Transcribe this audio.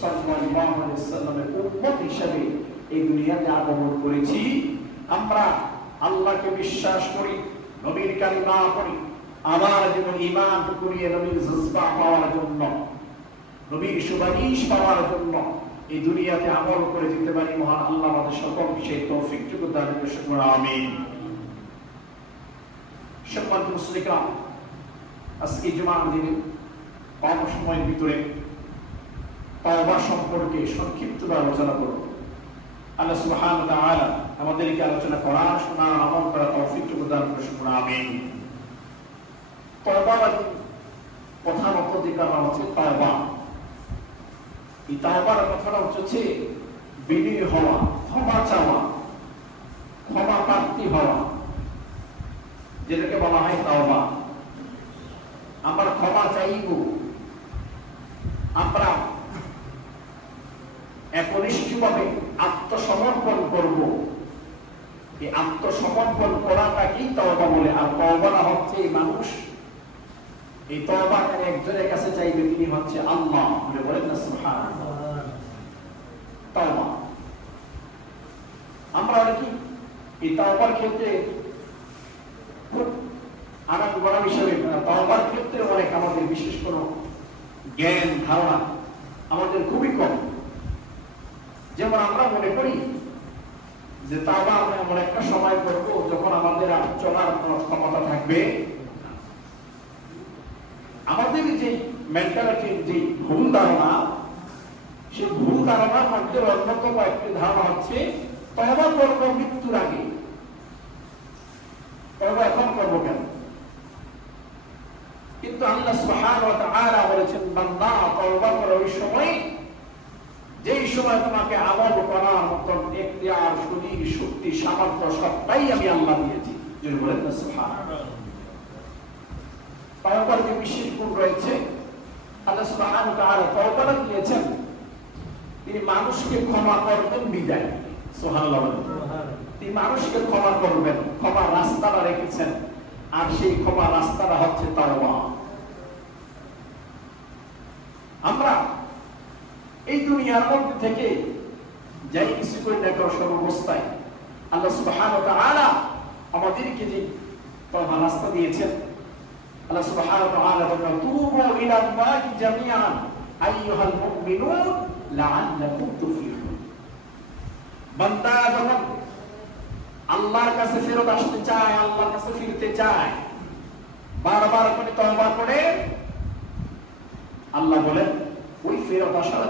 সাল্লাল্লাহু আলাইহি ওয়াসাল্লামের উম্মত হিসেবে এই দুনিয়াতে আগমন করেছি। আমরা আল্লাহকে বিশ্বাস করি, নবীর কালিমা পড়ি, আমার জীবন ঈমান করিয়ে নবীর জজবা পাওয়ার জন্য, নবীর সুপারিশ পাওয়ার জন্য এই দুনিয়াতে আমল করে যেতে পারি। মহান আল্লাহ আমাদের সকলকে সেই তৌফিক দান করুন, আমিন। সম্মানিত মুসলিম, আজকে জুমার দিনে কম সময়ের ভিতরে তওবা সম্পর্কে সংক্ষিপ্ত আলোচনা করব। আল্লাহ সুবহানাহু ওয়া তাআলা আমাদেরকে আলোচনা করা, শোনা, আমল করা তৌফিক দান করুন, আমিন। তওবার প্রধান অধিকার হচ্ছে তওবা। এই তওবার কথাটা হচ্ছে বিনয়ী হওয়া, ক্ষমা চাওয়া, ক্ষমা প্রার্থী হওয়া, যেটাকে বলা হয় তওবা। আমরা ক্ষমা চাইব, আমরা একনিষ্ঠভাবে আত্মসমর্পণ করব। এই আত্মসমর্পণ করাটাকেই তওবা বলে। আর তওবাটা হচ্ছে মানুষ এই তওবাটা একজনের কাছে চাইবে, তিনি হচ্ছে আল্লাহ। বলেন না সুবহানাল্লাহ। তওবা আমরা কি এই তওবার ক্ষেত্রে খুব আনন্দ করা হিসেবে তওবার ক্ষেত্রে অনেক আমাদের বিশেষ কোনো জ্ঞান ধারণা আমাদের খুবই কম। যেমন আমরা মনে করি যে তওবা আমরা এমন একটা সময় করব যখন আমাদের আর চলার ক্ষমতা থাকবে। আমাদের যে মেন্টালিটির যে ভুল ধারণা, সেই ভুল ধারণার মধ্যে অন্যতম একটি ধারণা হচ্ছে তওবা করব মৃত্যুর আগে। তওবা এখন করব কেন? কিন্তু আল্লাহ সুবহানাহু ওয়া তাআলা বলেছেন, বান্দা তওবা করো ওই সময় যেই সময় তোমাকে আমল করার মতো ইখতিয়ার, শরীর, শক্তি, সামর্থ্য সবটাই আমি আল্লাহ দিয়েছি। যদি বলেন না সুবহানাল্লাহ। তওবার যে বিশেষ গুণ রয়েছে, আল্লাহ সুবহানাহু ওয়া তাআলা তওবা দিয়েছেন, তিনি মানুষকে ক্ষমা করবেন বিদায়। সুবহানাল্লাহ। তিনি মানুষকে ক্ষমা করবেন, ক্ষমা রাস্তাটা রেখেছেন, আর সেই ক্ষমা রাস্তাটা হচ্ছে তওবা। আমরা এই দুনিয়ার মধ্যে থেকে যাই কিছু করে দেখার সর্বাবস্থায় আল্লাহ সুবহানাহু ওয়া তাআলা আমাদেরকে যে তওবা রাস্তা দিয়েছেন, আল্লাহ সুবহানাহু ওয়া তাআলা বলেন, তুবু ইলাল্লাহি জামিআন আইয়ুহাল মুমিনুন লাআল্লাকুম তুফলিহুন। বান্দা যখন আল্লাহর কাছে ফেরত আসতে চায়, আল্লাহর কাছে ফিরতে চায়, বারবার করে তওবা করে, আল্লাহ বলেন ওই ফেরত আসার